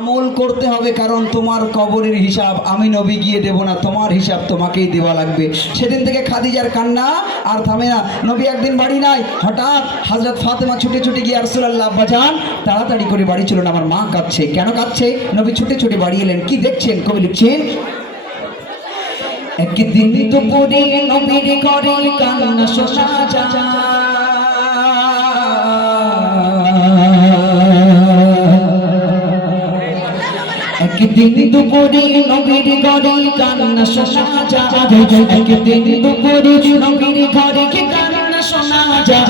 আমল করতে হবে, কারণ তোমার কবরের হিসাব আমি নবী গিয়ে দেব না, তোমার হিসাব তোমাকেই দেওয়া লাগবে। সেদিন থেকে খাদিজার কান্না, আর থামে না, নবী একদিন বাড়ি নাই, হঠাৎ হজরত ফাতেমা ছুটে ছুটে গিয়ে আরসুল্লাহ বাজান তাড়াতাড়ি করে বাড়ি ছিল না আমার মা কাঁদছে। কেন কাঁদছে? নবী ছুটে ছুটে বাড়ি এলেন, কি দেখছেন? কবি লিখছেন, একদিন দুপুরে নবীর ঘরে কান্না শোনা যায়। একদিন দুপুরে নবীর ঘরে কান্না শোনা যায়। একদিন দুপুরে নবীর ঘরে কান্না শোনা যায়।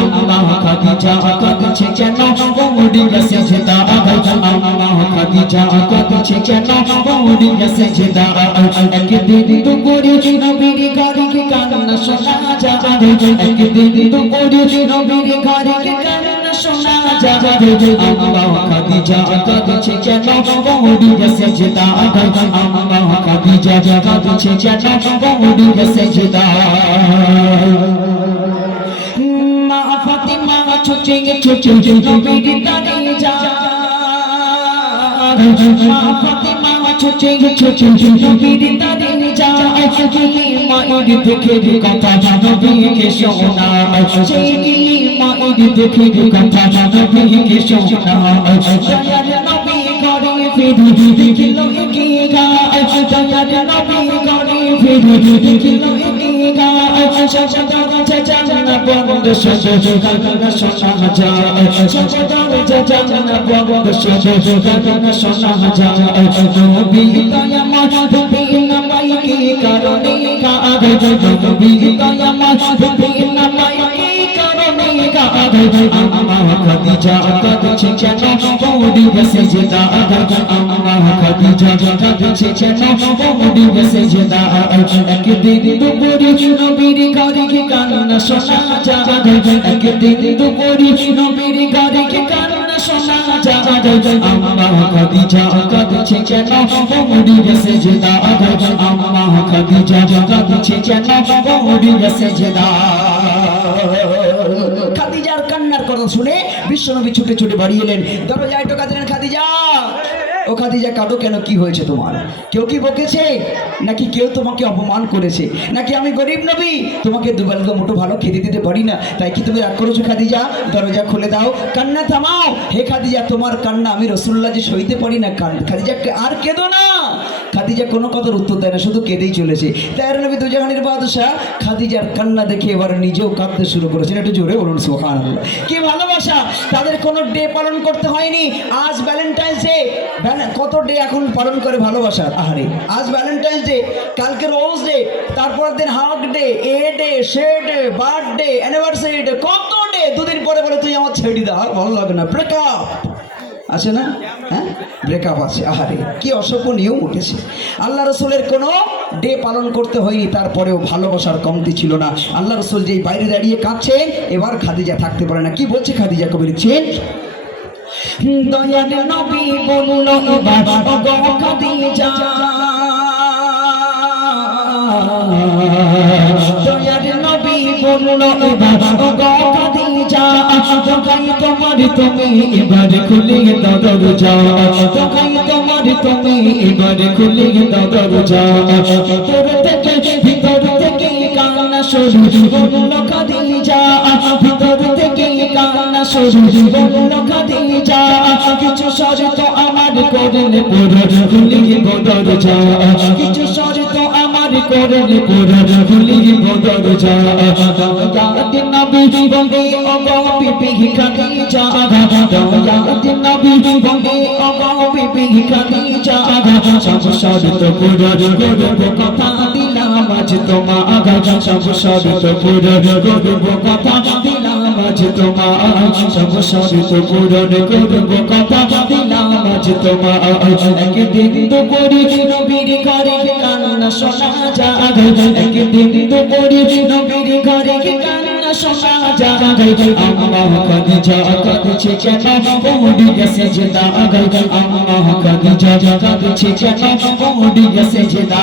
আল্লাহ খাদিজা কাঁদছে কেন? বৌড়ি গেছে যেটা আল্লাহ খাদিজা কাঁদছে শোনা যায় আল্লাহ খাদিজা কাঁদছে বৌড়ি গেছে যেটা আল্লাহ খাদিজা কাঁদছে বৌড়ি গেছে যেটা মা ফাতিমা ছুটে ছুটে নবীর দাঁড়িয়ে যায় মা ফাতিমা ছুটে ছুটে নবীর দাঁড়িয়ে যায় মায়ের দুঃখের কথা নবীকে শোনা সেই দুঃখের কথা নবী করে ফিরি কি গায় দয়ার নবী করে ফিরি দেখিল কি গায় সজদা জানা বন্ধ সজদা গানা যায়। সজদা জানা বন্ধ সজদা গানা যায়। নবী দয়াময় নবী নামাই কি কারণে গায় নবী দয়াময় নবী নামাই কারণে গায় আম্মা খাদিজা কাঁদছে কেন বৌদি বসে যেটা আম্মা খাদিজা কাঁদছে কেন বৌদি বসে যেটা একদিন দুপুরে নবীর ঘরে কি কান্না শোনা যায় একদিন দুপুরে নবীর ঘরে কি কান্না আম্মা খাদিজা কাঁদছে কেন বৌদি বসে যেটা আম্মা খাদিজা কাঁদছে কেন বৌদি বসে যেটা খাদিজার কথা শুনে বিশ্বনবী ছুটে ছুটে বাড়ি এলেন। দরজায় টোকা দিলেন খাদিজা ও খাদিজা, কাঁদো কেন? কি হয়েছে তোমার? কেউ কি বকেছে? নাকি কেউ তোমাকে অপমান করেছে? নাকি আমি গরিব নবী? তোমাকে দুবেলা মোটো ভালো খেতে দিতে পারি না। তাই কি তুমি রাগ করেছ খাদিজা? দরজা খুলে দাও, কান্না থামাও। হে খাদিজা, তোমার কান্না আমি রসুল্লাহ যে সইতে পারি না খাদিজা, আর কেঁদো না। খাদিজা কোনো কথার উত্তর দেয় না, শুধু কেঁদেই চলেছে। তাই নবী দুজাহানির বাদশাহ খাদিজার কান্না দেখে এবার নিজেও কাঁদতে শুরু করেছেন। একটু জোরে বলুন সোহান কি ভালোবাসা! তাদের কোনো ডে পালন করতে হয়নি। আজ ভ্যালেন্টাইন্স ডে কত ডে এখন পালন করে ভালোবাসার আহারে, আজ ভ্যালেন্টাইন্স ডে কালকে রোজ ডে তারপর দিন হাফ ডে এ ডে সে ডে বার্থডে অ্যানিভার্সারি ডে কত ডে দুদিন পরে বলে, তুই আমার ছেড়ে দা, আর ভালো লাগে না। ব্রেকআপ আছে না? হ্যাঁ? ব্রেকআপ আছে। আহারে, কি অসভ্য নিয়ম উঠেছে। আল্লাহ রসুলের কোনো ডে পালন করতে হয়নি, তারপরেও ভালোবাসার কমতি ছিল না। আল্লাহ রসুল যেই বাইরে দাঁড়িয়ে কাঁদছেন, এবার খাদিজা থাকতে পারে না। কি বলছে খাদিজা কবি লিখছেন দয়াল নবী দয়াল নবী তোমার তুমি এবার খুলে দাও দরজা। দোকাই তোমার তুমি এবার খুলে দাও দরজা। তোর থেকে, ভিতর থেকে কান্না শুরু বলল খাদিজা ভিতর থেকে কান্না শুরু বলল খাদিজা কিছু শর্ত আমার করলে পুরো খুলে দরজা। কিছু শর্ত আমার করলে পুরো খুলে দরজা দয়াত নবী বন্দে ওগো বিবি খাদিজা দয়াত নবী বন্দে ওগো বিবি খাদিজা সব শর্ত পুরো করব কথা দিলাম আজ তোমার। সব শর্ত পুরো করব কথা দিলাম আজ করব কথা দিলাম আজ তোমার। একদিন তো করি নবীর কান্না শোনা যাবে। একদিন করি নবীর ঘরে কান্না শোনা যায় আম্মা খাদিজা কাঁদছে কেন বৌদি গেছে যেটা আম্মা খাদিজা কাঁদছে কেন বৌদি গেছে যেটা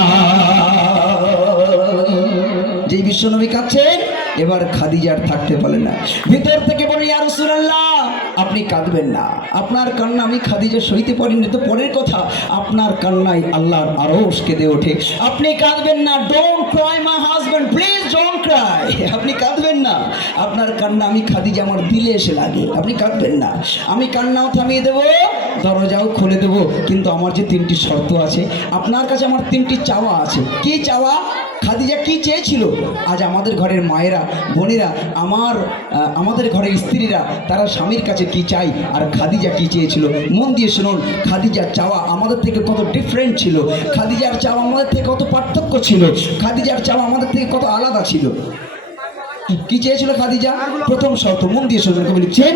যে বিশ্বনবী কাঁদছেন এবার খাদিজার থাকতে পারে না। ভিতর থেকে বলি আর রাসূলুল্লাহ! আপনি কাঁদবেন না। আপনার কান্না আমি খাদিজা সইতে পারিনি তো পরের কথা। আপনার কান্নাই আল্লাহর আরশ কেঁদে ওঠে। আপনি কাঁদবেন না। Don't cry my husband please don't cry আপনি কাঁদবেন না। আপনার কান্না আমি খাদিজা আমার দিলে এসে লাগে। আপনি কাঁদবেন না। আমি কান্নাও থামিয়ে দেবো, দরজাও খুলে দেবো। কিন্তু আমার যে তিনটি শর্ত আছে, আপনার কাছে আমার তিনটি চাওয়া আছে। কি চাওয়া? খাদিজা কি চেয়েছিল? আজ আমাদের ঘরের মায়েরা বোনেরা আমার আমাদের ঘরের স্ত্রীরা তারা স্বামীর কাছে কি চাই আর খাদিজা কি চেয়েছিল? মন দিয়ে শুনুন খাদিজার চাওয়া আমাদের থেকে কত ডিফারেন্ট ছিল? খাদিজার চাওয়া আমাদের থেকে কত পার্থক্য ছিল? খাদিজার চাওয়া আমাদের থেকে কত আলাদা ছিল? কি চেয়েছিল খাদিজা? প্রথম শর্ত মন দিয়ে শুনুন কবি লিখছেন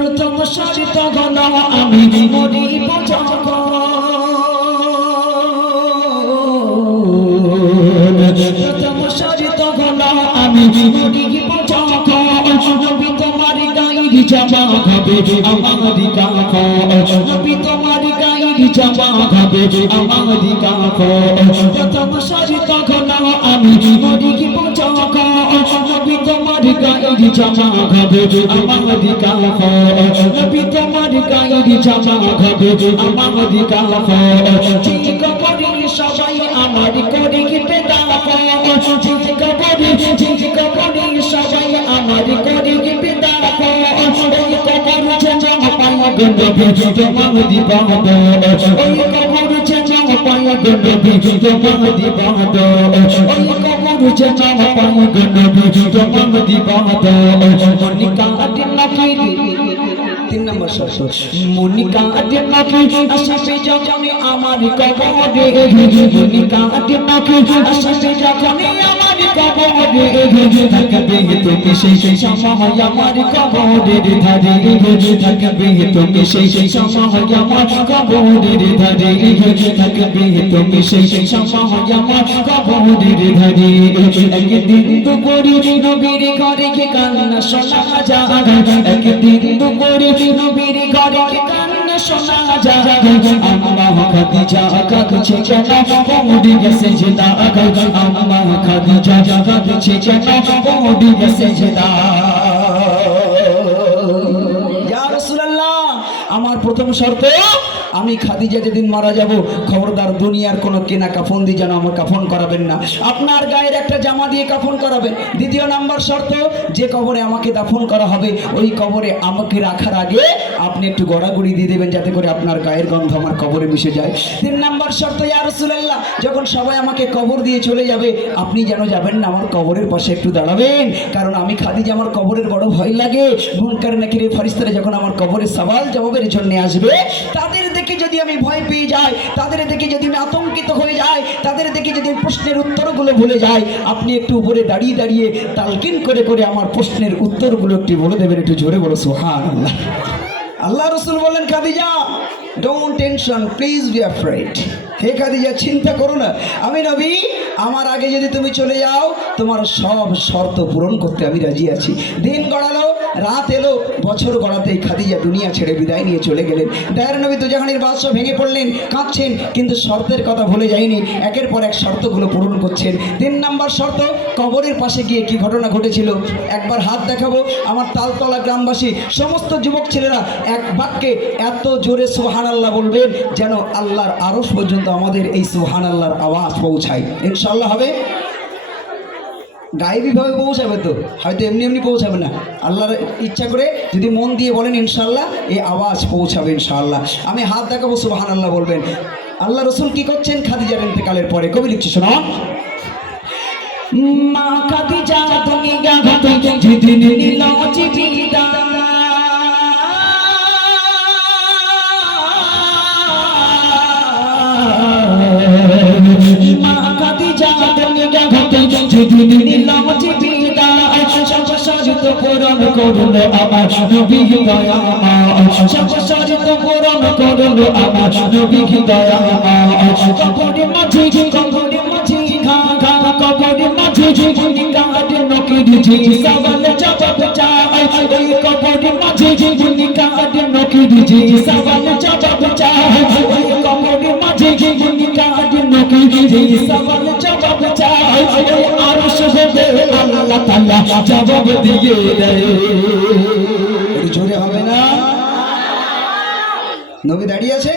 প্রথম সারিত গণ আমি মরিব জামা খাবে আমারি কাখ নবী তোমার গাইর জামা খাবে আমারি কাখ প্রথম সারিত গণ আমি মরিব নবী তোমার গাইর জামা খাবে আমারি কাখ নবী তোমার গাইর জামা খাবে আমারি করি করি সবাই আমার করি দাফ ওই কবর চেঞ্জা পাই গন্ডবি তোমার দিবাদ ওই কবর চেঞ্জা পাই গন্ডবি তোমার দিবাদ ওই কবর চেঞ্জা পাই গন্ডবি তোমার দিবাদ মনিকা দিন নাকি তিন নম্বর শর্ত মনিকা দিন নাকি আসবে যখন আমার কবরে মনিকা দিন নাকি আসবে যখন কবরে থাকবে তুমি সেই সেই সময় আমার কবরের ধারে থাকবে তুমি সেই সেই সময় আমার কবরের ধারে থাকবে তুমি সেই সেই সময় আমার কবরের ধারে একদিন দুপুরি নবীর ঘরে। কে কান্না শোনা যায় একদিন নবীর শোনা যায়। আম্মা খাদিজা কাঁদছে কেন? পৌঁছে গেছে যেটা আম্মা খাদিজা কাঁদছে কেন? পৌঁছে গেছে ইয়া আমার প্রথম শর্ত আমি খাদিজা যেদিন মারা যাব, খবরদার দুনিয়ার কোনো কেনা কাফন দিয়ে যেন আমার কাফন করাবেন না। আপনার গায়ের একটা জামা দিয়ে কাফন করাবেন। দ্বিতীয় নাম্বার শর্ত, যে কবরে আমাকে দাফন করা হবে, ওই কবরে আমাকে রাখার আগে আপনি একটু গড়াগড়ি দিয়ে দেবেন যাতে করে আপনার গায়ের গন্ধ আমার কবরে মিশে যায়। তিন নাম্বার শর্ত, ইয়া রাসূলুল্লাহ, যখন সবাই আমাকে কবর দিয়ে চলে যাবে, আপনি যেন যাবেন না, আমার কবরের পাশে একটু দাঁড়াবেন। কারণ আমি খাদিজা, আমার কবরের বড় ভয় লাগে। মুনকার নাকিরের ফরিস্তারা যখন আমার কবরের সওয়াল জবাবের জন্য আসবে, তাদের আমি ভয় পেয়ে যাই, তাদের দেখে যদি আমি আতঙ্কিত হয়ে যায় তাদের দেখে যদি প্রশ্নের উত্তরগুলো ভুলে যায় আপনি একটু উপরে দাঁড়িয়ে দাঁড়িয়ে তালকিন করে করে আমার প্রশ্নের উত্তরগুলো একটু বলে দেবেন, একটু জোরে বলো সোহান আল্লাহ আল্লাহ রসুল বললেন, Khadija don't tension please be afraid hey Khadija, চিন্তা করো না। আমি নবী, আমার আগে যদি তুমি চলে যাও, তোমার সব শর্ত পূরণ করতে আমি রাজি আছি। দিন গড়ালো রাত এলো, বছর গড়াতেই খাদিজা দুনিয়া ছেড়ে বিদায় নিয়ে চলে গেলেন। দয়ার নবী দুজাহানির বাদশাহ ভেঙে পড়লেন, কাঁদছেন, কিন্তু শর্তের কথা ভুলে যায়নি। একের পর এক শর্তগুলো পূরণ করছেন। তিন নাম্বার শর্ত, কবরের পাশে গিয়ে কি ঘটনা ঘটেছিল? একবার হাত দেখাবো, আমার তালতলা গ্রামবাসী, সমস্ত যুবক ছেলেরা এক বাক্যে এত জোরে সুহান আল্লাহ বলবেন যেন আল্লাহর আরস পর্যন্ত আমাদের এই সোহান আল্লাহর আওয়াজ পৌঁছায়। ইনশাল্লাহ হবে? গায়েবীভাবে পৌঁছাবে তো? হয়তো এমনি এমনি পৌঁছাবে না। আল্লাহর ইচ্ছা করে যদি মন দিয়ে বলেন ইনশাল্লাহ এই আওয়াজ পৌঁছাবে ইনশাল্লাহ আমি হাত দেখাবো সুবাহান আল্লাহ বলবেন। আল্লাহ রসুল কি করছেন? খাদিজার ইন্তেকালের পরে। কবি লিখছে, শোনো। মা খাদিজা জীবিদা মা খাদিজা ঘাতে যেদিন নিল জীবিদা সবসারিত পূরণ করল আমার নবী দয়া সবসারিত পূরণ করল আমার নবী দয়া কবরের মাঝে কবরের মাঝে ঘা ঘা কবরের মাঝে জীবনী কাঁদে নকির জি সওয়াল জবাব চাই ওই কবরের মাঝে জীবনী কাঁদে নকির জি সওয়াল জবাব চাই ওই কবরের মাঝে জীবনী কাঁদে নকির জি সওয়াল জবাব চাই জবাব দিয়ে দেয়। জোরে হবে না? নবী দাঁড়িয়ে আছে?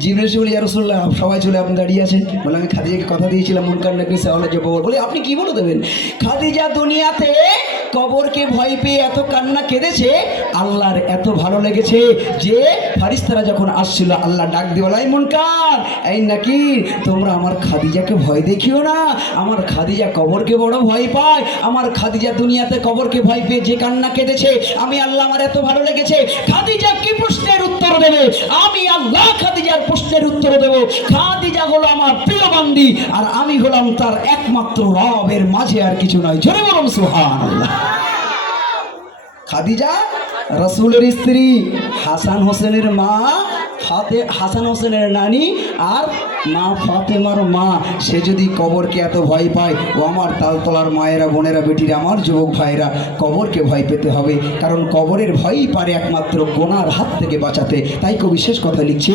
জিবরেশ বলি ইয়ারসুল্লাহ সবাই চলে আপনি দাঁড়িয়ে আছে বলে, আমি খাদিজাকে কথা দিয়েছিলাম, মুনকার নাকি সাওয়ালা জবাব বলি, আপনি কি বলে দেবেন? খাদিজা দুনিয়াতে কবরকে ভয় পেয়ে এত কান্না কেঁদেছে, আল্লাহর এত ভালো লেগেছে যে ফারিস্তারা যখন আসছিল, আল্লাহ ডাক দিওয়ালাই কান এই নাকি তোমরা আমার খাদিজাকে ভয় দেখিও না। আমার খাদিজা কবরকে বড় ভয় পায়। আমার খাদিজা দুনিয়াতে কবরকে ভয় পেয়ে যে কান্না কেঁদেছে, আমি আল্লাহ আমার এত ভালো লেগেছে। খাদিজা কি প্রশ্নের উত্তর দেবে? আমি আল্লাহ খাদিজার প্রশ্নের উত্তর দেব। খাদিজা হলো আমার প্রিয় বান্দি, আর আমি হলাম তার একমাত্র রবের মাঝে আর কিছু নয়। জোরে বলুন সুবহানাল্লাহ। খাদিজা, রসুলের স্ত্রী হাসান হোসেনের মা, ফাতে, হাসান হোসেনের নানি আর মা ফাতেমার মা। সে যদি কবরকে এত ভয় পায়, ও আমার তালতলার মায়েরা, বোনেরা, বেটিরা, আমার যুবক ভাইরা কবরকে ভয় পেতে হবে। কারণ কবরের ভয়ই পারে একমাত্র গোনার হাত থেকে বাঁচাতে। তাই কবি শেষ কথা লিখছে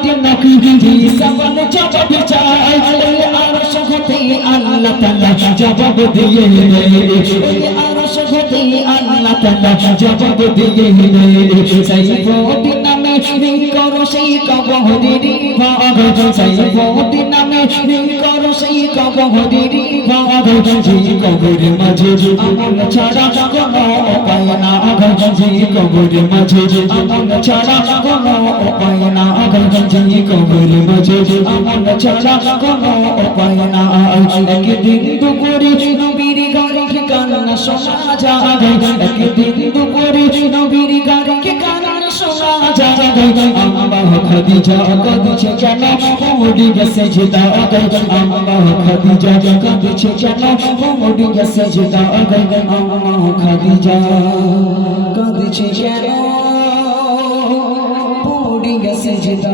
সবাল জবাব চায় ওই আরশ হতে আল্লাহ তাআলা জবাব দিয়ে দেয় আরশ জবাব দিয়ে কবরের মাঝে ছাড়া যে কবরের মাঝে আমল ছাড়া কোনো উপায় না। যে কবরের মাঝে আমল ছাড়া কোনো উপায় না। একদিন দুপুরে নবীর ঘরে কান্না শোনা যায়। একদিন দুপুরে নবীর ঘরে খাদিজা কাঁদছে কেন? মুড়ি গেছে যেটা আম্মা খাদিজা কাঁদছে কেন? মুড়ি গেছে যেটা আম্মা খাদিজা কাঁদছে কেন? মুড়ি গেছে যেটা